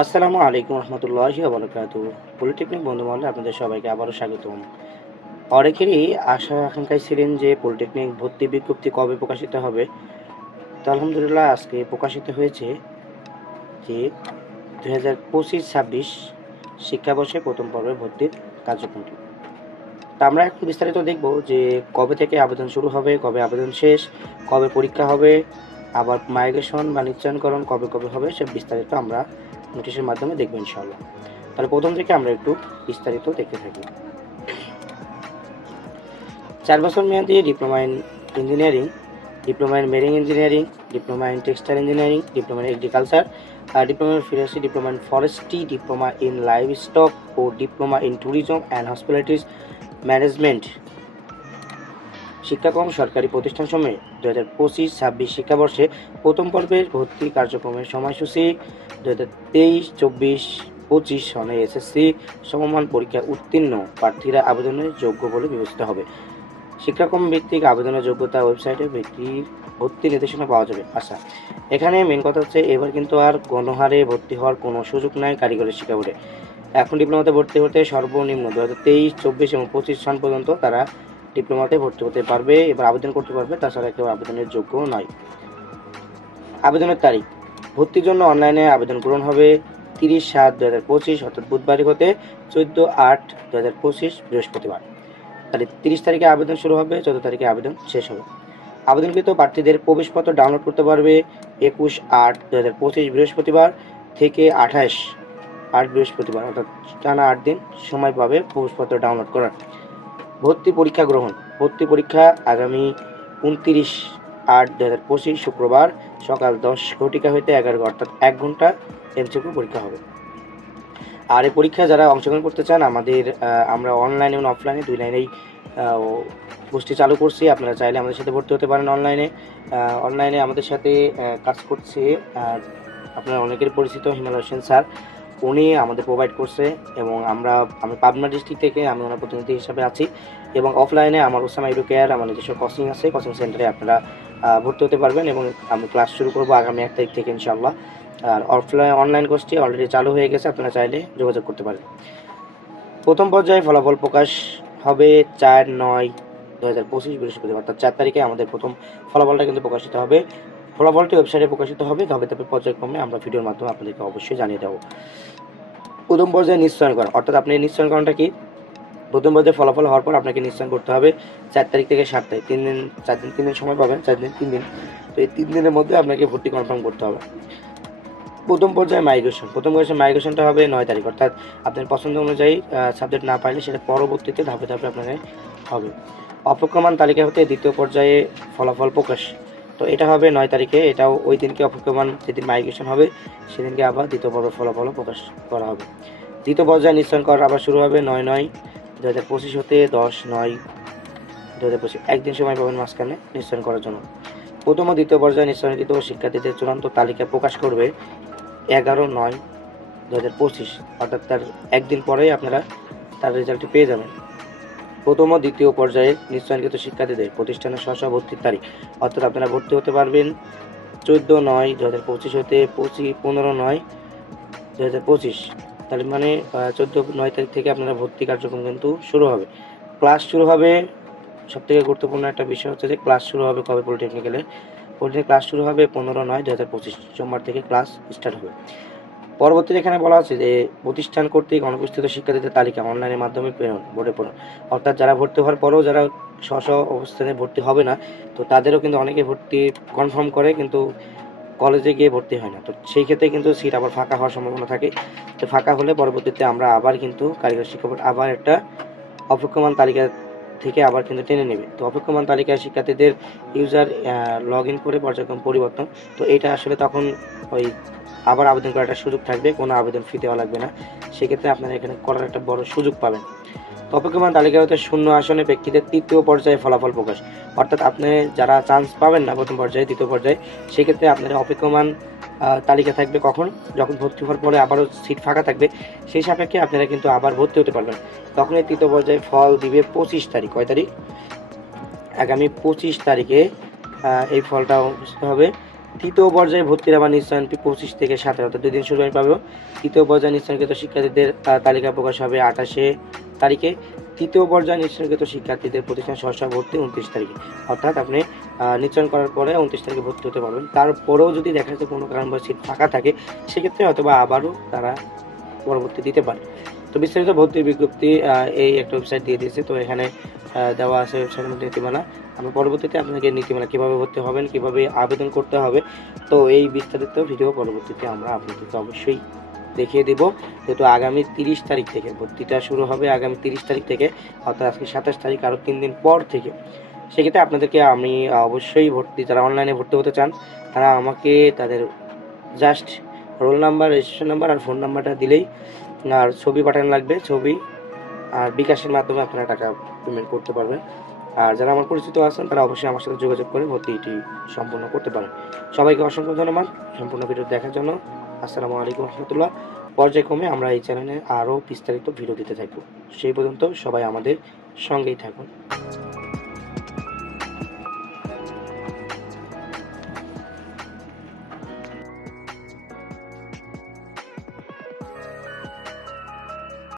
আসসালামু আলাইকুম রহমতুল্লাহি বরকাত পলিটেকনিক বন্ধু মহলে আপনাদের সবাইকে আবারও স্বাগতম। অনেকেরই আশা আকাঙ্ক্ষায় ছিলেন যে পলিটেকনিক ভর্তি বিজ্ঞপ্তি কবে প্রকাশিত হবে। তো আলহামদুলিল্লাহ আজকে প্রকাশিত হয়েছে যে দু হাজার পঁচিশ ছাব্বিশ শিক্ষাবর্ষে প্রথম পর্বে ভর্তির কার্যক্রমটি। তা আমরা একটু বিস্তারিত দেখব যে কবে থেকে আবেদন শুরু হবে, কবে আবেদন শেষ, কবে পরীক্ষা হবে আবার মাইগ্রেশন বা নিশ্চয়নকরণ কবে কবে হবে সে বিস্তারিত আমরা নোটিশের মাধ্যমে দেখব ইনশাল্লাহ তাহলে প্রথম থেকে আমরা একটু বিস্তারিত দেখতে থাকি। চার বছর মেয়াদি diploma in engineering diploma in marine engineering diploma in textile engineering diploma in agriculture diploma in ফিরেসি diploma in forestry diploma in livestock O diploma in tourism and hospitalities management শিক্ষাক্রম সরকারি প্রতিষ্ঠান সময়ে দু হাজার পঁচিশ, ছাব্বিশ শিক্ষাবর্ষে প্রথম পর্বের ভর্তি কার্যক্রমের সময়সূচি দু হাজার তেইশ, চব্বিশ, পঁচিশ সনে এসএসসি সমমান পরীক্ষা উত্তীর্ণ প্রার্থীরা আবেদনের যোগ্য বলে বিবেচিত হবে। শিক্ষাক্রম ভিত্তিক আবেদনের যোগ্যতা ওয়েবসাইটে ব্যক্তির ভর্তি নির্দেশনা পাওয়া যাবে। আচ্ছা এখানে মেন কথা হচ্ছে এবার কিন্তু আর গণহারে ভর্তি হওয়ার কোনো সুযোগ নাই কারিগরি শিক্ষা বোর্ডে। এখন ডিপ্লোমাতে ভর্তি হতে সর্বনিম্ন দু হাজার তেইশ, চব্বিশ এবং পঁচিশ সন পর্যন্ত তারা ডিপ্লোমাতে ভর্তি হতে পারবে, এবার আবেদন করতে পারবে, তাছাড়া কেউ আবেদনের যোগ্য নয়। আবেদনের তারিখ। ভর্তির জন্য অনলাইনে আবেদন গ্রহণ হবে তিরিশ সাত দু হাজার পঁচিশ, অর্থাৎ বুধবারই হতে চোদ্দ আট দু হাজার পঁচিশ, বৃহস্পতিবার। তাহলে তিরিশ তারিখে আবেদন শুরু হবে, চোদ্দ তারিখে আবেদন শেষ হবে। আবেদনকৃত প্রার্থীদের প্রবেশপত্র ডাউনলোড করতে পারবে একুশ আট দু হাজার পঁচিশ, বৃহস্পতিবার থেকে আঠাশ আট বৃহস্পতিবার, অর্থাৎ টানা আট দিন সময় পাবে প্রবেশপত্র ডাউনলোড করার। ভর্তি পরীক্ষা গ্রহণ। ভর্তি পরীক্ষা আগামী উনত্রিশ আট দু হাজার পঁচিশ শুক্রবার সকাল দশ ঘটিকা হইতে এগারো অর্থাৎ এক ঘণ্টা এমসিকিউ পরীক্ষা হবে। আর এই পরীক্ষা যারা অংশগ্রহণ করতে চান, আমাদের আমরা অনলাইনে এবং অফলাইনে দুই লাইনেই গোষ্ঠী চালু করছি। আপনারা চাইলে আমাদের সাথে ভর্তি হতে পারেন অনলাইনে অনলাইনে আমাদের সাথে কাজ করছে আপনারা অনেকের পরিচিত হিমালয় সেন স্যার। উনি আমাদের প্রোভাইড করছে এবং আমরা, আমি পাবনা ডিস্ট্রিক্ট থেকে আমি ওনার প্রতিনিধি হিসাবে আছি এবং অফলাইনে আমার ওসামা ইউরো কেয়ার আমার নিজস্ব কোচিং আছে। কোচিং সেন্টারে আপনারা ভর্তি হতে পারবেন এবং আমি ক্লাস শুরু করব আগামী এক তারিখ থেকে ইনশাল্লাহ আর অফলাইন অনলাইন কোর্সটি অলরেডি চালু হয়ে গেছে, আপনারা চাইলে যোগাযোগ করতে পারেন। প্রথম পর্যায়ে ফলাফল প্রকাশ হবে চার নয় দু হাজার পঁচিশ বৃহস্পতিবার, অর্থাৎ চার তারিখে আমাদের প্রথম ফলাফলটা কিন্তু প্রকাশিত হবে। ফলাফলটি ওয়েবসাইটে প্রকাশিত হবে। তবে তবে পর্যায়ক্রমে আমরা ভিডিওর মাধ্যমে আপনাদেরকে অবশ্যই জানিয়ে দেবো। প্রথম পর্যায়ে নিশ্চয়করণ অর্থাৎ আপনি নিশ্চয়করণটা কি? প্রথম পর্যায়ে ফলাফল হওয়ার পর আপনাকে নিশ্চয়ন করতে হবে চার তারিখ থেকে সাত তারিখ। তিন দিন, চার দিন, তিন দিন সময় পাবেন, চার দিন, তিন দিন। তো এই তিন দিনের মধ্যে আপনাকে ভর্তি কনফার্ম করতে হবে। প্রথম পর্যায়ে মাইগ্রেশন। প্রথম পর্যায়ে মাইগ্রেশনটা হবে নয় তারিখ। অর্থাৎ আপনার পছন্দ অনুযায়ী সাবজেক্ট না পাইলে সেটা পরবর্তীতে ধাপে ধাপে আপনাকে হবে। অপেক্ষমান তালিকা হতে দ্বিতীয় পর্যায়ে ফলাফল প্রকাশ। তো এটা হবে নয় তারিখে, এটাও ওই দিনকে অপেক্ষমান যেদিন মাইগ্রেশন হবে, সেদিনকে আবার দ্বিতীয় পর্বের ফলাফল প্রকাশ করা হবে। দ্বিতীয় পর্যায়ে নিশ্চয়ন করা আবার শুরু হবে নয় নয় দু হাজার পঁচিশ হতে দশ নয় দু হাজার পঁচিশ, একদিন সময় পাবেন মাঝখানে নিশ্চয়ন করার জন্য। প্রথম ও দ্বিতীয় পর্যায়ে নিশ্চয়নিত শিক্ষার্থীদের চূড়ান্ত তালিকা প্রকাশ করবে এগারো নয় দু হাজার পঁচিশ, অর্থাৎ তার একদিন পরেই আপনারা তার রেজাল্টটি পেয়ে যাবেন। প্রথম ও দ্বিতীয় পর্যায়ে নিশ্চয়নকৃত শিক্ষার্থীদের প্রতিষ্ঠানের স্ব ভর্তির তারিখ। অর্থাৎ আপনারা ভর্তি হতে পারবেন চোদ্দ নয় দু হাজার পঁচিশ হতে পঁচিশ পনেরো নয় দু হাজার পঁচিশ। তাহলে মানে চোদ্দ নয় তারিখ থেকে আপনারা ভর্তি কার্যক্রম কিন্তু শুরু হবে। ক্লাস শুরু হবে সব থেকে গুরুত্বপূর্ণ একটা বিষয় হচ্ছে যে ক্লাস শুরু হবে কবে পলিটেকনিক্যালে? পলিটেকনিক ক্লাস শুরু হবে পনেরো নয় দু হাজার পঁচিশ সোমবার থেকে ক্লাস স্টার্ট হবে। পরবর্তীতে এখানে বলা আছে যে, প্রতিষ্ঠান কর্তৃক অনুপস্থিত শিক্ষার্থীদের তালিকা অনলাইনের মাধ্যমে প্রেরণ, বোর্ডে পড়ুন অর্থাৎ যারা ভর্তি হওয়ার পরেও যারা স্ব স্ব অবস্থানে ভর্তি হবে না, তো তাদেরও কিন্তু অনেকে ভর্তি কনফার্ম করে, কিন্তু কলেজে গিয়ে ভর্তি হয় না। তো সেই ক্ষেত্রে কিন্তু সিট আবার ফাঁকা হওয়ার সম্ভাবনা থাকে। তো ফাঁকা হলে পরবর্তীতে আমরা আবার কিন্তু কারিগর শিক্ষা বোর্ড আবার একটা অপেক্ষমান তালিকা থেকে আবার কিন্তু টেনে নেবে। তো অপেক্ষমান তালিকায় শিক্ষার্থীদের ইউজার লগ ইন করে পর্যায়ক্রম পরিবর্তন। তো এটা আসলে তখন ওই আবার আবেদন করার একটা সুযোগ থাকবে, কোনো আবেদন ফি দেওয়া লাগবে না। সেক্ষেত্রে আপনারা এখানে করার একটা বড় সুযোগ পাবেন। অপেক্ষমান তালিকা হতে শূন্য আসনে ব্যক্তিদের তৃতীয় পর্যায়ে ফলাফল প্রকাশ। অর্থাৎ আপনি যারা চান্স পাবেন না প্রথম পর্যায়ে, দ্বিতীয় পর্যায়ে, সেক্ষেত্রে আপনার অপেক্ষমান তালিকা থাকবে কখন? যখন ভর্তি হওয়ার পরে আবারও সিট ফাঁকা থাকবে, সেই সাপেক্ষে আপনারা কিন্তু আবার ভর্তি হতে পারবেন। তখন এই তৃতীয় পর্যায়ে ফল দিবে পঁচিশ তারিখ। কয় তারিখ? আগামী পঁচিশ তারিখে এই ফলটা অনুষ্ঠিত হবে। তৃতীয় পর্যায়ে ভর্তির আবার নিশ্চয়ন পঁচিশ থেকে সাতাশ, অর্থাৎ দুই দিন শুরু আমি পাবো। তৃতীয় পর্যায়ে নিশ্চয়নকৃত শিক্ষার্থীদের তালিকা প্রকাশ হবে আঠাশে তারিখে। তৃতীয় পর্যায়ে নিশ্চয়নকৃত শিক্ষার্থীদের প্রতিষ্ঠান সহসা ভর্তি উনত্রিশ তারিখে। অর্থাৎ আপনি নিশ্চয়ন করার পরে উনত্রিশ তারিখে ভর্তি হতে পারবেন। তারপরেও যদি দেখা যাচ্ছে কোনো কারণবশ সিট ফাঁকা থাকে, সেক্ষেত্রে হয়তো বা আবারও তারা পরবর্তী দিতে পারে। তো বিস্তারিত ভর্তির বিজ্ঞপ্তি এই একটা ওয়েবসাইট দিয়ে দিয়েছে। তো এখানে দেওয়া আছে ওয়েবসাইটের মধ্যে নীতিমালা। আমি পরবর্তীতে আপনাকে নীতিমালা কীভাবে ভর্তি হবেন, কীভাবে আবেদন করতে হবে, তো এই বিস্তারিত ভিডিও পরবর্তীতে আমরা আপনাদেরকে অবশ্যই দেখিয়ে দিব। যেহেতু আগামী তিরিশ তারিখ থেকে, ভর্তিটা শুরু হবে আগামী তিরিশ তারিখ থেকে, অর্থাৎ আজকে সাতাশ তারিখ আরও তিন দিন পর থেকে। সেক্ষেত্রে আপনাদেরকে আমি অবশ্যই ভর্তি, যারা অনলাইনে ভর্তি হতে চান, তারা আমাকে তাদের just roll number registration number আর ফোন নাম্বারটা দিলেই আর ছবি পাঠানো লাগবে, ছবি, আর বিকাশের মাধ্যমে আপনারা টাকা পেমেন্ট করতে পারবেন। আর যারা আমার পরিচিত আছেন, তারা অবশ্যই আমার সাথে যোগাযোগ করে ভর্তিটি সম্পূর্ণ করতে পারেন। সবাইকে অসংখ্য ধন্যবাদ সম্পূর্ণ ভিডিও দেখার জন্য। আসসালামু আলাইকুম রহমতুল্লাহ। পর্যায়ক্রমে আমরা এই চ্যানেলে আরও বিস্তারিত ভিডিও দিতে থাকব। সেই পর্যন্ত সবাই আমাদের সঙ্গেই থাকুন।